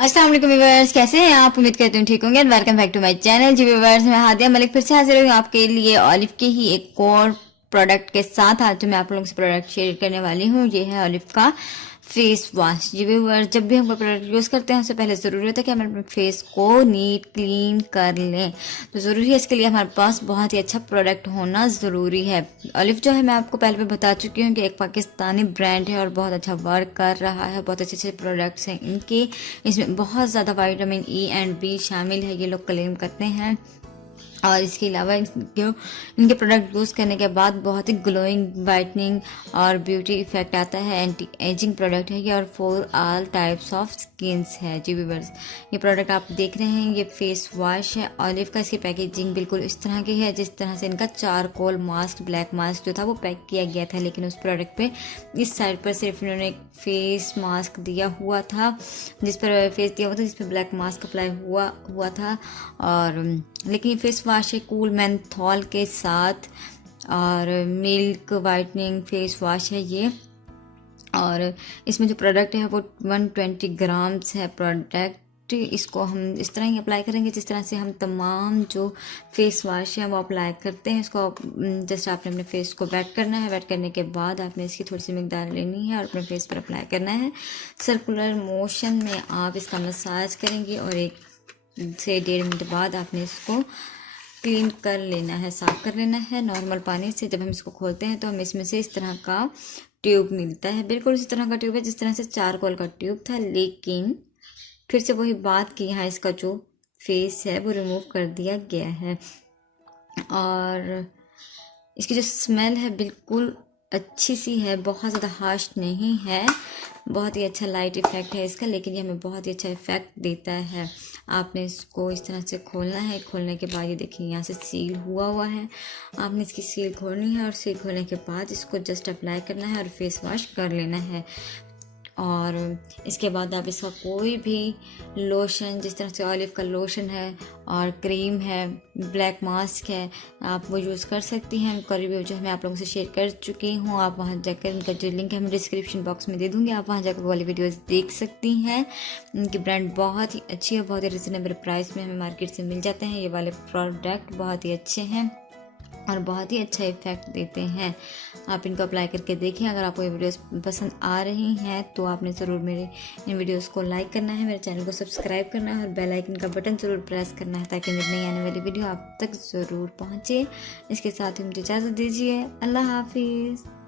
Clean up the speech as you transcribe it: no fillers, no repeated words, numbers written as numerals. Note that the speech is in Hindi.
अस्सलाम वालेकुम व्यूअर्स, कैसे हैं आप? उम्मीद करती हूँ ठीक होंगे। Welcome back to my channel जी व्यूअर्स। मैं हादिया मलिक फिर से हाजिर हूँ आपके लिए ऑलिव के ही एक और प्रोडक्ट के साथ। आज जो मैं आप लोगों से प्रोडक्ट शेयर करने वाली हूँ ये है ऑलिव का फेस वॉश। जी व्यूअर्स, जब भी हम कोई प्रोडक्ट यूज़ करते हैं उससे पहले ज़रूरी होता है कि हम अपने फेस को नीट क्लीन कर लें। तो ज़रूरी है, इसके लिए हमारे पास बहुत ही अच्छा प्रोडक्ट होना ज़रूरी है। ऑलिव जो है, मैं आपको पहले भी बता चुकी हूँ कि एक पाकिस्तानी ब्रांड है और बहुत अच्छा वर्क कर रहा है। बहुत अच्छे अच्छे प्रोडक्ट्स हैं इनके। इसमें बहुत ज़्यादा विटामिन ई एंड बी शामिल है, ये लोग क्लेम करते हैं। और इसके अलावा इनके प्रोडक्ट यूज़ करने के बाद बहुत ही ग्लोइंग, वाइटनिंग और ब्यूटी इफेक्ट आता है। एंटी एजिंग प्रोडक्ट है ये और for all types of skins है। जी व्यूअर्स, ये प्रोडक्ट आप देख रहे हैं, ये फेस वॉश है ऑलिव का। इसकी पैकेजिंग बिल्कुल इस तरह की है जिस तरह से इनका चारकोल मास्क, ब्लैक मास्क जो था वो पैक किया गया था, लेकिन उस प्रोडक्ट पे इस साइड पर सिर्फ इन्होंने एक फेस मास्क दिया हुआ था, जिस पर फेस दिया हुआ था, जिस पर ब्लैक मास्क अप्लाई हुआ था। और लेकिन ये फेस वॉश है कूल मेंथॉल के साथ और मिल्क वाइटनिंग फेस वॉश है ये। और इसमें जो प्रोडक्ट है वो 120 ग्राम्स है प्रोडक्ट। इसको हम इस तरह ही अप्लाई करेंगे जिस तरह से हम तमाम जो फेस वॉश है वो अप्लाई करते हैं। इसको जस्ट आपने अपने फेस को वेट करना है। वेट करने के बाद आपने इसकी थोड़ी सी मिकदार लेनी है और अपने फेस पर अप्लाई करना है। सर्कुलर मोशन में आप इसका मसाज करेंगे और 1 से 1.5 मिनट बाद आपने इसको क्लीन कर लेना है, साफ कर लेना है नॉर्मल पानी से। जब हम इसको खोलते हैं तो हमें इसमें से इस तरह का ट्यूब मिलता है, बिल्कुल इसी तरह का ट्यूब है जिस तरह से चारकोल का ट्यूब था। लेकिन फिर से वही बात कि यहाँ इसका जो फेस है वो रिमूव कर दिया गया है। और इसकी जो स्मेल है बिल्कुल अच्छी सी है, बहुत ज़्यादा हार्श नहीं है, बहुत ही अच्छा लाइट इफेक्ट है इसका, लेकिन ये हमें बहुत ही अच्छा इफेक्ट देता है। आपने इसको इस तरह से खोलना है। खोलने के बाद ये देखिए यहाँ से सील हुआ है। आपने इसकी सील खोलनी है और सील खोलने के बाद इसको जस्ट अप्लाई करना है और फेस वॉश कर लेना है। और इसके बाद आप इसका कोई भी लोशन, जिस तरह से ऑलिव का लोशन है और क्रीम है, ब्लैक मास्क है, आप वो यूज़ कर सकती हैं। उनका रिव्यू जो है मैं आप लोगों से शेयर कर चुकी हूँ। आप वहाँ जाकर इनका जो लिंक है मैं डिस्क्रिप्शन बॉक्स में दे दूँगी, आप वहाँ जाकर वो वाली वीडियोज़ देख सकती हैं। इनकी ब्रांड बहुत ही अच्छी है, बहुत ही रिजनेबल प्राइस में हमें मार्केट से मिल जाते हैं। ये वाले प्रोडक्ट बहुत ही अच्छे हैं और बहुत ही अच्छा इफेक्ट देते हैं। आप इनको अप्लाई करके देखें। अगर आपको ये वीडियोस पसंद आ रही हैं तो आपने ज़रूर मेरे इन वीडियोस को लाइक करना है, मेरे चैनल को सब्सक्राइब करना है और बेल आइकन का बटन ज़रूर प्रेस करना है ताकि मेरी नई आने वाली वीडियो आप तक ज़रूर पहुँचे। इसके साथ ही मुझे इजाज़त दीजिए। अल्लाह हाफिज़।